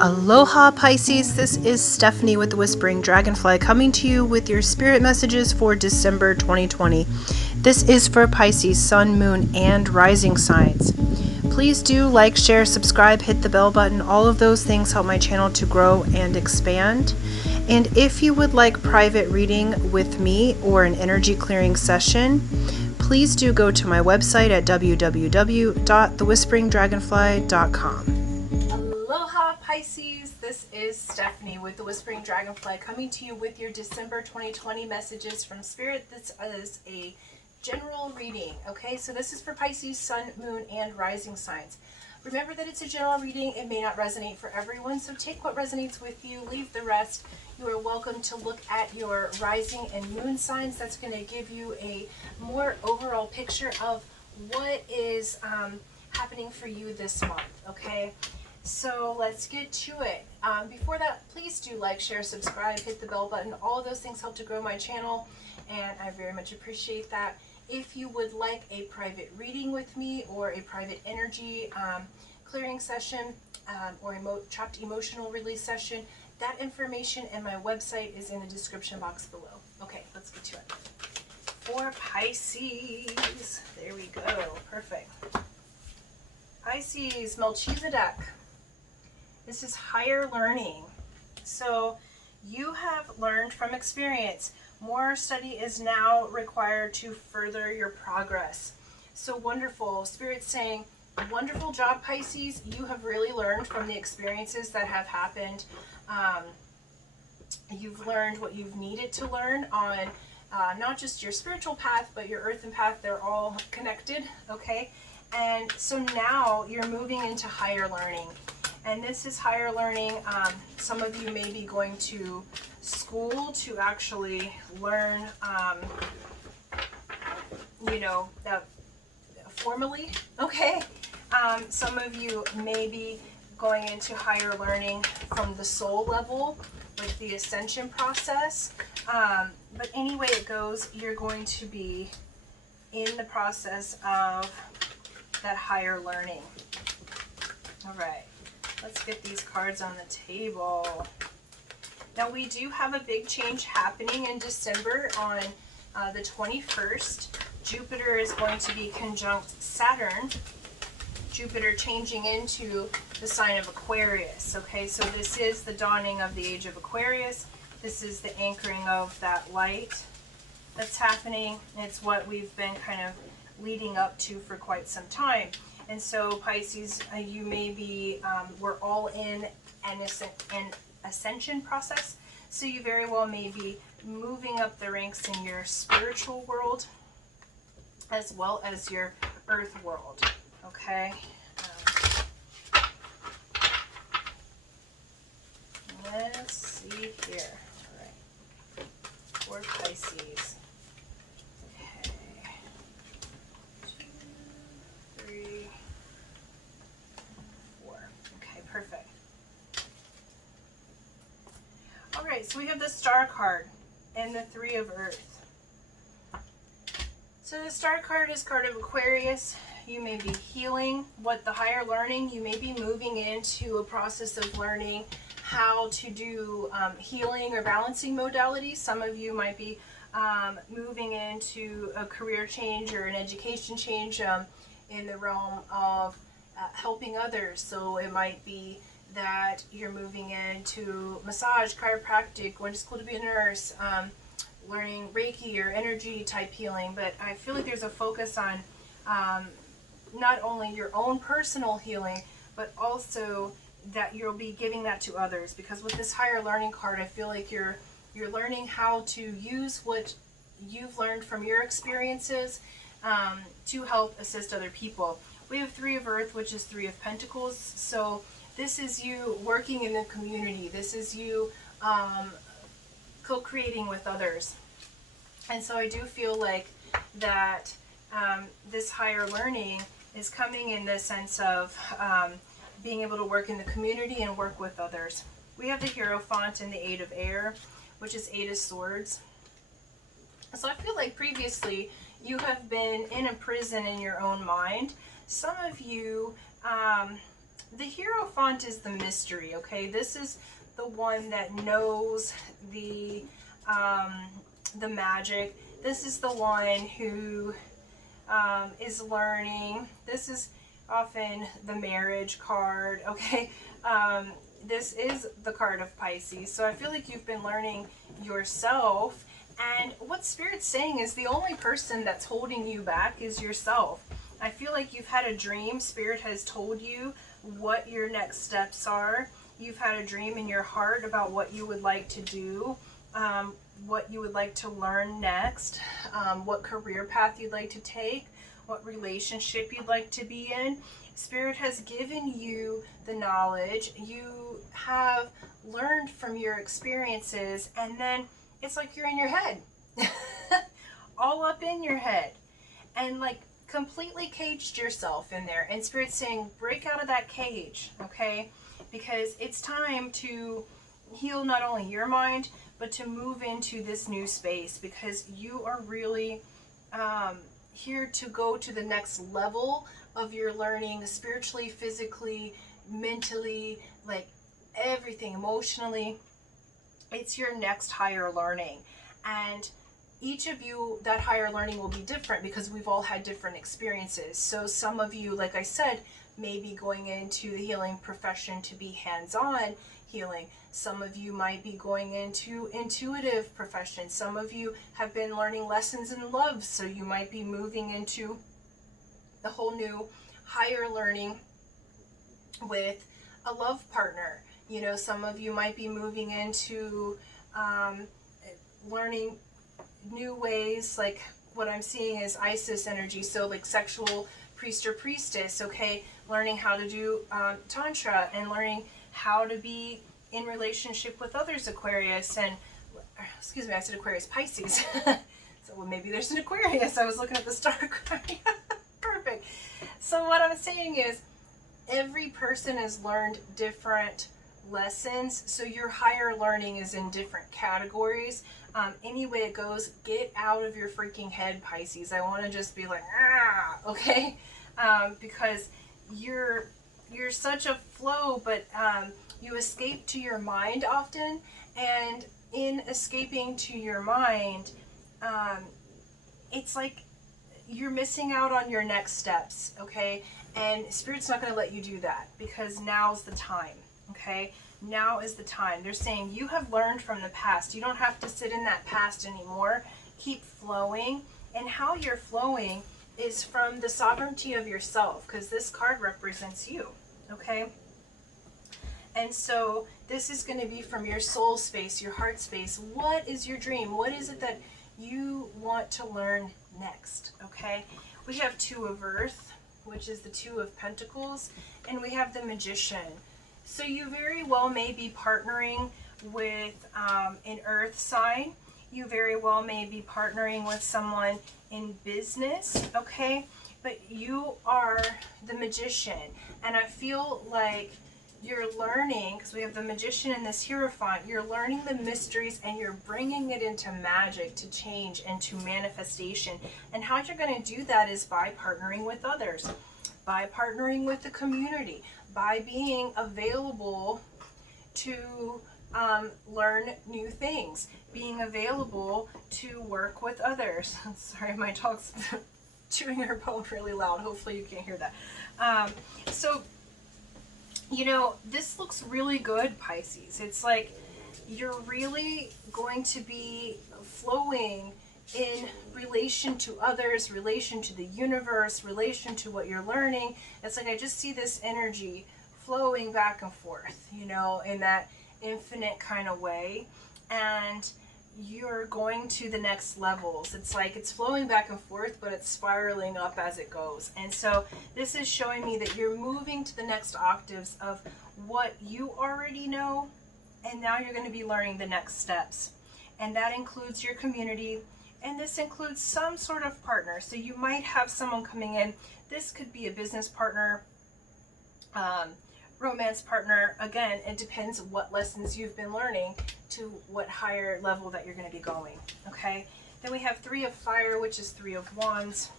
Aloha Pisces, this is Stephanie with the Whispering Dragonfly coming to you with your spirit messages for December 2020. This is for Pisces, Sun, Moon, and Rising signs. Please do like, share, subscribe, hit the bell button. All of those things help my channel to grow and expand. And if you would like private reading with me or an energy clearing session, please do go to my website at www.thewhisperingdragonfly.com. Aloha Pisces, this is Stephanie with the Whispering Dragonfly coming to you with your December 2020 messages from Spirit. This is a general reading, okay? So this is for Pisces, Sun, Moon, and Rising signs. Remember that it's a general reading. It may not resonate for everyone, so take what resonates with you, leave the rest. You are welcome to look at your rising and moon signs. That's going to give you a more overall picture of what is happening for you this month, okay? So let's get to it. Before that, please do like, share, subscribe, hit the bell button. All of those things help to grow my channel, and I very much appreciate that. If you would like a private reading with me or a private energy clearing session or chopped emotional release session, that information and my website is in the description box below. Okay, let's get to it. For Pisces, there we go, perfect. Pisces, Melchizedek. This is higher learning. So you have learned from experience. More study is now required to further your progress. So wonderful. Spirit's saying, wonderful job, Pisces. You have really learned from the experiences that have happened. You've learned what you've needed to learn on not just your spiritual path, but your earthen path. They're all connected, okay? And so now you're moving into higher learning. And this is higher learning. Some of you may be going to school to actually learn, formally, okay? Some of you may be going into higher learning from the soul level with the ascension process. But any way it goes, you're going to be in the process of that higher learning. All right. Let's get these cards on the table. Now we do have a big change happening in December on the 21st. Jupiter is going to be conjunct Saturn. Jupiter changing into the sign of Aquarius. Okay, so this is the dawning of the age of Aquarius. This is the anchoring of that light that's happening. It's what we've been kind of leading up to for quite some time. And so Pisces, you may be, we're all in an ascension process. So you very well may be moving up the ranks in your spiritual world as well as your earth world. Okay. Let's see here. All right. For Pisces. Perfect. All right, so we have the Star card and the Three of Earth. So the Star card is card of Aquarius. You may be healing what the higher learning. You may be moving into a process of learning how to do healing or balancing modalities. Some of you might be moving into a career change or an education change in the realm of helping others. So it might be that you're moving into massage, chiropractic, going to school to be a nurse, learning Reiki or energy type healing. But I feel like there's a focus on not only your own personal healing, but also that you'll be giving that to others. Because with this higher learning card, I feel like you're learning how to use what you've learned from your experiences to help assist other people. We have Three of Earth, which is Three of Pentacles. So this is you working in the community. This is you co-creating with others. And so I do feel like that this higher learning is coming in the sense of being able to work in the community and work with others. We have the Hierophant and the Eight of Air, which is Eight of Swords. So I feel like previously you have been in a prison in your own mind. Some of you The Hierophant is the mystery, okay? This is the one that knows the magic. This is the one who is learning. This is often the marriage card, okay? This is the card of Pisces. So I feel like you've been learning yourself. And what Spirit's saying is the only person that's holding you back is yourself. I feel like you've had a dream. Spirit has told you what your next steps are. You've had a dream in your heart about what you would like to do, what you would like to learn next, what career path you'd like to take, what relationship you'd like to be in. Spirit has given you the knowledge. You have learned from your experiences, and then it's like you're in your head, all up in your head, and like completely caged yourself in there. And Spirit's saying, break out of that cage, okay? Because it's time to heal not only your mind, but to move into this new space, because you are really here to go to the next level of your learning, spiritually, physically, mentally, like everything, emotionally. It's your next higher learning. And each of you, that higher learning will be different because we've all had different experiences. So some of you, like I said, may be going into the healing profession to be hands-on healing. Some of you might be going into intuitive profession. Some of you have been learning lessons in love, so you might be moving into the whole new higher learning with a love partner. You know, some of you might be moving into learning new ways, like what I'm seeing is Isis energy, so like sexual priest or priestess, okay? Learning how to do Tantra and learning how to be in relationship with others, Aquarius, and, excuse me, I said Aquarius, Pisces. So well, maybe there's an Aquarius. I was looking at the star card. Perfect. So what I'm saying is every person has learned different lessons, so your higher learning is in different categories. Any way it goes, get out of your freaking head, Pisces. I want to just be like, okay? Because you're such a flow, but you escape to your mind often, and in escaping to your mind, it's like you're missing out on your next steps, okay? And Spirit's not going to let you do that, because now's the time, okay? Now is the time. They're saying you have learned from the past. You don't have to sit in that past anymore. Keep flowing. And how you're flowing is from the sovereignty of yourself, because this card represents you, okay? And so this is going to be from your soul space, your heart space. What is your dream? What is it that you want to learn next, okay? We have Two of Earth, which is the Two of Pentacles, and we have the Magician. So you very well may be partnering with an earth sign. You very well may be partnering with someone in business, okay? But you are the Magician. And I feel like you're learning, because we have the Magician and this Hierophant, you're learning the mysteries and you're bringing it into magic, to change and to manifestation. And how you're going to do that is by partnering with others, by partnering with the community, by being available to learn new things, being available to work with others. Sorry, my dog's chewing her bone really loud. Hopefully you can't hear that. So, you know, this looks really good, Pisces. It's like you're really going to be flowing in relation to others, relation to the universe, relation to what you're learning. It's like I just see this energy flowing back and forth, you know, in that infinite kind of way. And you're going to the next levels. It's like it's flowing back and forth, but it's spiraling up as it goes. And so this is showing me that you're moving to the next octaves of what you already know, and now you're going to be learning the next steps. And that includes your community, and this includes some sort of partner. So you might have someone coming in. This could be a business partner, romance partner. Again, it depends what lessons you've been learning to what higher level that you're going to be going, okay? Then we have Three of Fire, which is Three of Wands,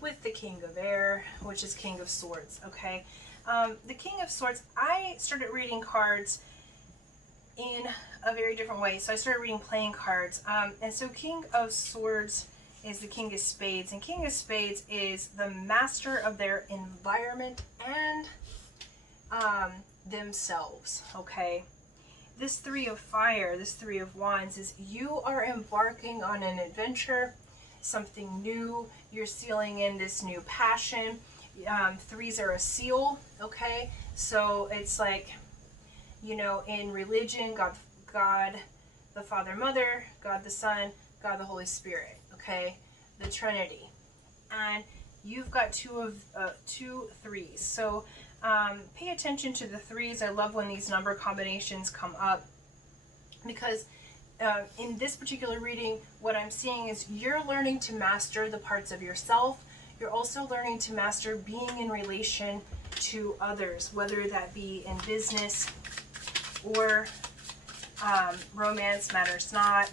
with the King of Air, which is King of Swords, okay? The King of Swords, I started reading cards in a very different way. So I started reading playing cards. And so King of Swords is the King of Spades. And King of Spades is the master of their environment and themselves, okay? This Three of Fire, this Three of Wands is you are embarking on an adventure, something new. You're sealing in this new passion. Threes are a seal, okay? So it's like, you know, in religion, God the Father, Mother, God the Son, God the Holy Spirit, okay? The Trinity. And you've got two threes. So pay attention to the threes. I love when these number combinations come up, because in this particular reading, what I'm seeing is you're learning to master the parts of yourself. You're also learning to master being in relation to others, whether that be in business or romance, matters not.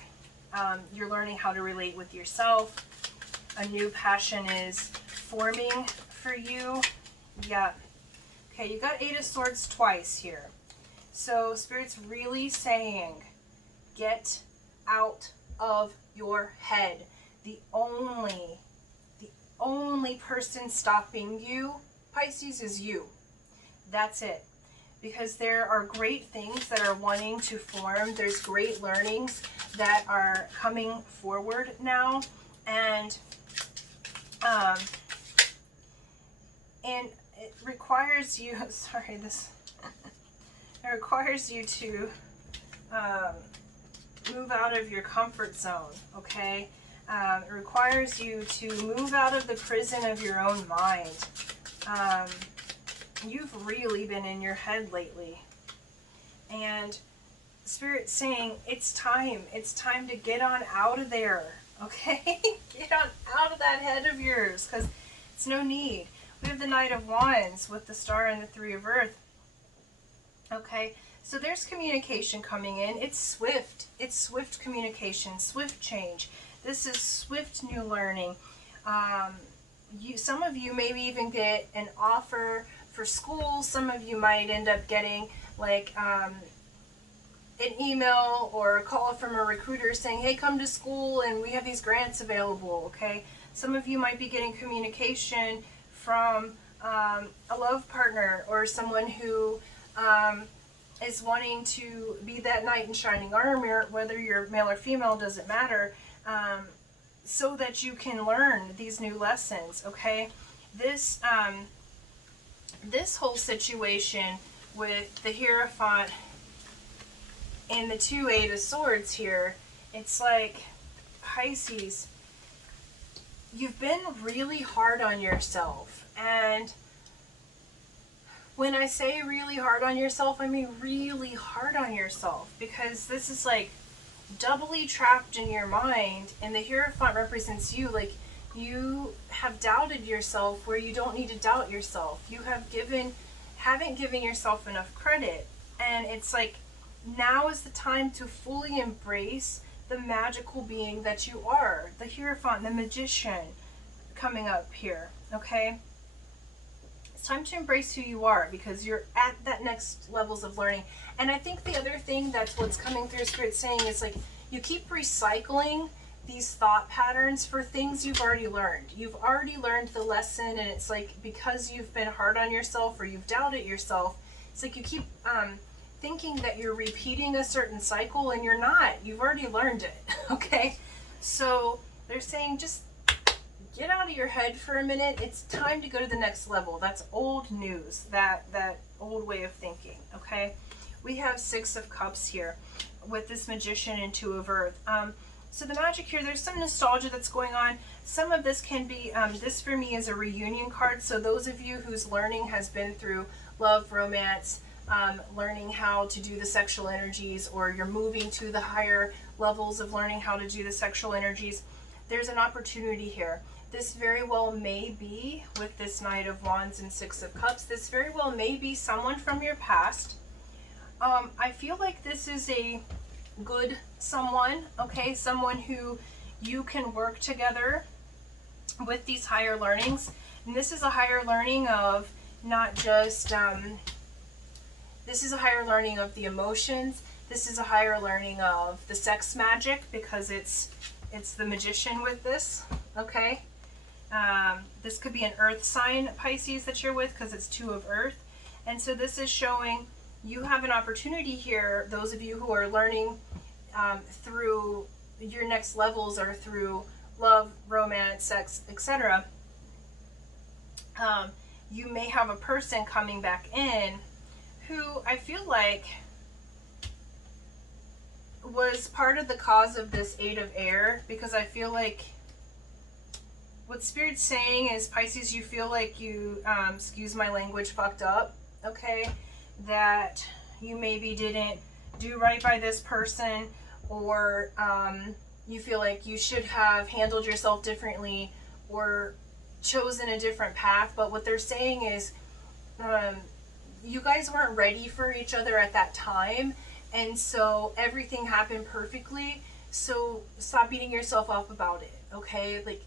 You're learning how to relate with yourself. A new passion is forming for you. Yeah. Okay, you got Eight of Swords twice here. So Spirit's really saying, get out of your head. The only person stopping you, Pisces, is you. That's it. Because there are great things that are wanting to form. There's great learnings that are coming forward now. And it requires you, sorry, it requires you to move out of your comfort zone, okay? It requires you to move out of the prison of your own mind. You've really been in your head lately. And Spirit's saying, it's time to get on out of there, okay? Get on out of that head of yours, because it's no need. We have the Knight of Wands with the Star and the Three of Earth. Okay, so there's communication coming in. It's swift. It's swift communication, swift change. This is swift new learning. Some of you maybe even get an offer for school. Some of you might end up getting like an email or a call from a recruiter saying, hey, come to school and we have these grants available, okay? Some of you might be getting communication from a love partner or someone who is wanting to be that knight in shining armor, whether you're male or female, doesn't matter, so that you can learn these new lessons, okay? This whole situation with the Hierophant and the two Eight of Swords here, it's like, Pisces, you've been really hard on yourself. And when I say really hard on yourself, I mean really hard on yourself, because this is like doubly trapped in your mind, and the Hierophant represents you. Like, you have doubted yourself where you don't need to doubt yourself. You haven't given yourself enough credit, and it's like, now is the time to fully embrace the magical being that you are. The Hierophant, the Magician, coming up here, okay? It's time to embrace who you are, because you're at that next levels of learning. And I think the other thing that's what's coming through Spirit saying is, like, you keep recycling these thought patterns for things you've already learned. You've already learned the lesson, and it's like, because you've been hard on yourself or you've doubted yourself, it's like you keep thinking that you're repeating a certain cycle, and you're not. You've already learned it, okay? So they're saying, just get out of your head for a minute. It's time to go to the next level. That's old news, that old way of thinking, okay? We have Six of Cups here with this Magician and Two of Earth. So the magic here, there's some nostalgia that's going on. Some of this can be, this for me is a reunion card. So those of you whose learning has been through love, romance, learning how to do the sexual energies, or you're moving to the higher levels of learning how to do the sexual energies, there's an opportunity here. This very well may be, with this Knight of Wands and Six of Cups, this very well may be someone from your past. I feel like this is a good someone, okay? Someone who you can work together with these higher learnings. And this is a higher learning of not just, this is a higher learning of the emotions. This is a higher learning of the sex magic, because it's the magician with this, okay? This could be an earth sign, Pisces, that you're with, because it's 2 of earth. And so this is showing you have an opportunity here, those of you who are learning through your next levels or through love, romance, sex, etc. You may have a person coming back in who I feel like was part of the cause of this 8 of air, because I feel like what Spirit's saying is, Pisces, you feel like you, excuse my language, fucked up, okay? That you maybe didn't do right by this person, or you feel like you should have handled yourself differently or chosen a different path. But what they're saying is, you guys weren't ready for each other at that time, and so everything happened perfectly. So stop beating yourself up about it, okay? Like,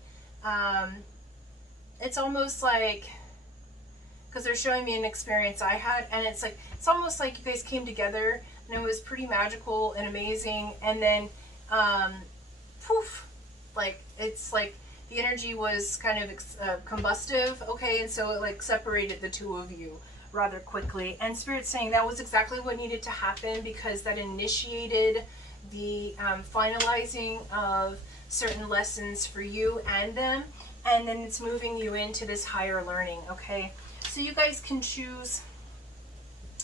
it's almost like, because they're showing me an experience I had, and it's like, it's almost like you guys came together and it was pretty magical and amazing, and then poof, like, it's like the energy was kind of combustive, okay, and so it like separated the 2 of you rather quickly. And Spirit's saying that was exactly what needed to happen, because that initiated the finalizing of certain lessons for you and them, and then it's moving you into this higher learning, okay? So you guys can choose,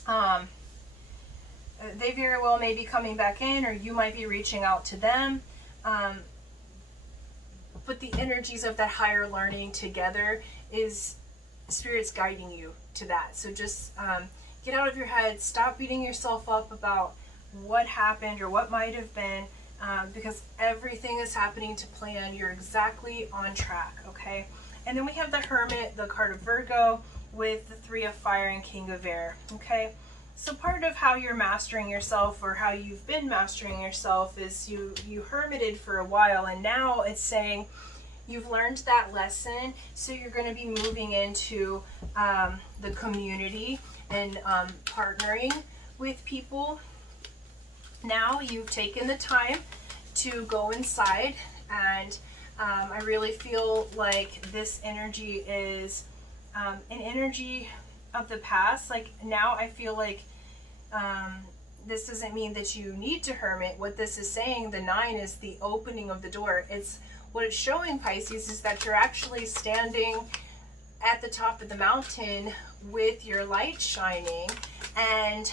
they very well may be coming back in, or you might be reaching out to them, but the energies of that higher learning together is Spirit's guiding you to that. So just get out of your head, stop beating yourself up about what happened or what might have been, because everything is happening to plan. You're exactly on track, okay? And then we have the Hermit, the card of Virgo, with the 3 of Fire and King of Air, okay? So part of how you're mastering yourself, or how you've been mastering yourself, is you hermited for a while, and now it's saying you've learned that lesson, so you're going to be moving into the community and partnering with people. Now you've taken the time to go inside, and I really feel like this energy is an energy of the past. Like, now I feel like this doesn't mean that you need to hermit. What this is saying, the 9, is the opening of the door. It's what it's showing, Pisces, is that you're actually standing at the top of the mountain with your light shining, and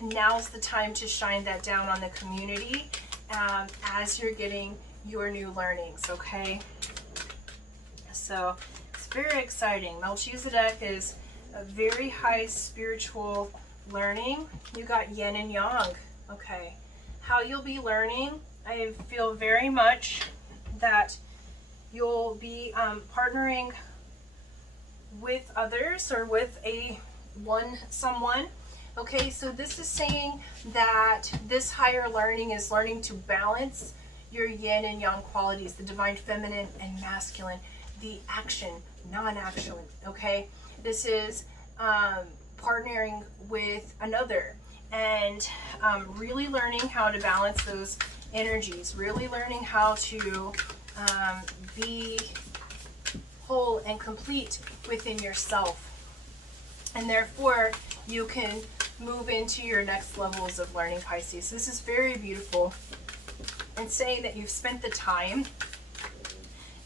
now's the time to shine that down on the community as you're getting your new learnings, okay? So it's very exciting. Melchizedek is a very high spiritual learning. You got yin and yang, okay? How you'll be learning, I feel very much that you'll be partnering with others, or with someone. Okay, so this is saying that this higher learning is learning to balance your yin and yang qualities, the divine feminine and masculine, the action, non-action, okay? This is partnering with another, and really learning how to balance those energies, really learning how to be whole and complete within yourself. And therefore, you can move into your next levels of learning, Pisces. This is very beautiful. And saying that you've spent the time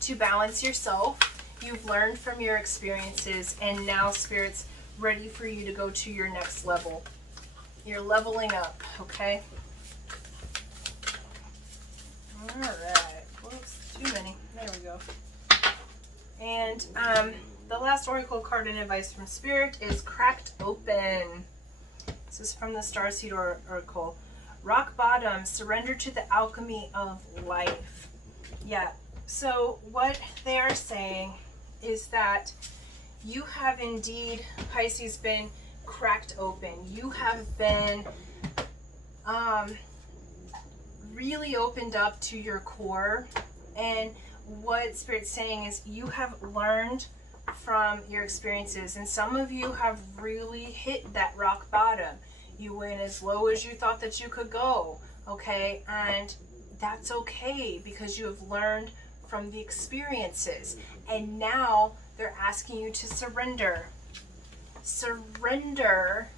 to balance yourself, you've learned from your experiences, and now Spirit's ready for you to go to your next level. You're leveling up, okay? All right. Whoops, too many. There we go. And the last oracle card and advice from Spirit is Cracked Open. This is from the Starseed Oracle. Rock bottom, surrender to the alchemy of life. Yeah, so what they are saying is that you have indeed, Pisces, been cracked open. You have been really opened up to your core. And what Spirit's saying is you have learned from your experiences. And some of you have really hit that rock bottom. You went as low as you thought that you could go, okay? And that's okay, because you have learned from the experiences. And now they're asking you to surrender. Surrender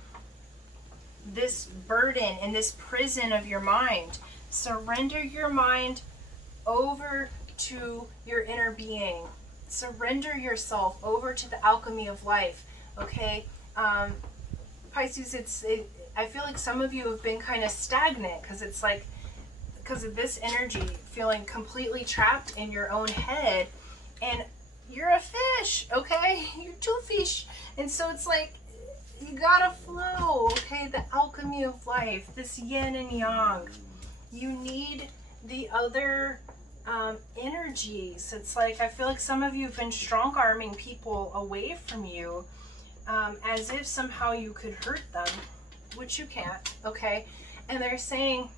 this burden and this prison of your mind. Surrender your mind over to your inner being. Surrender yourself over to the alchemy of life, okay? Pisces, I feel like some of you have been kind of stagnant, because it's like, because of this energy, feeling completely trapped in your own head. And you're a fish, okay? You're two fish. And so it's like, you gotta flow, okay? The alchemy of life, this yin and yang. You need the other energies. It's like, I feel like some of you have been strong arming people away from you, as if somehow you could hurt them, which you can't, okay? And they're saying,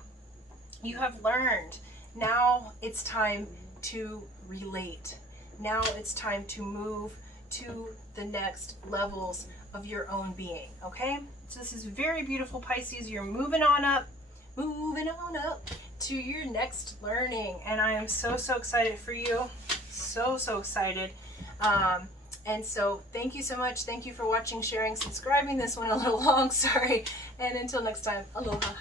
you have learned. Now it's time to relate. Now it's time to move to the next levels of your own being, okay? So this is very beautiful, Pisces. You're moving on up to your next learning, and I am so excited for you. So excited. And so thank you so much. Thank you for watching, sharing, subscribing. This one a little long, sorry. And until next time, aloha.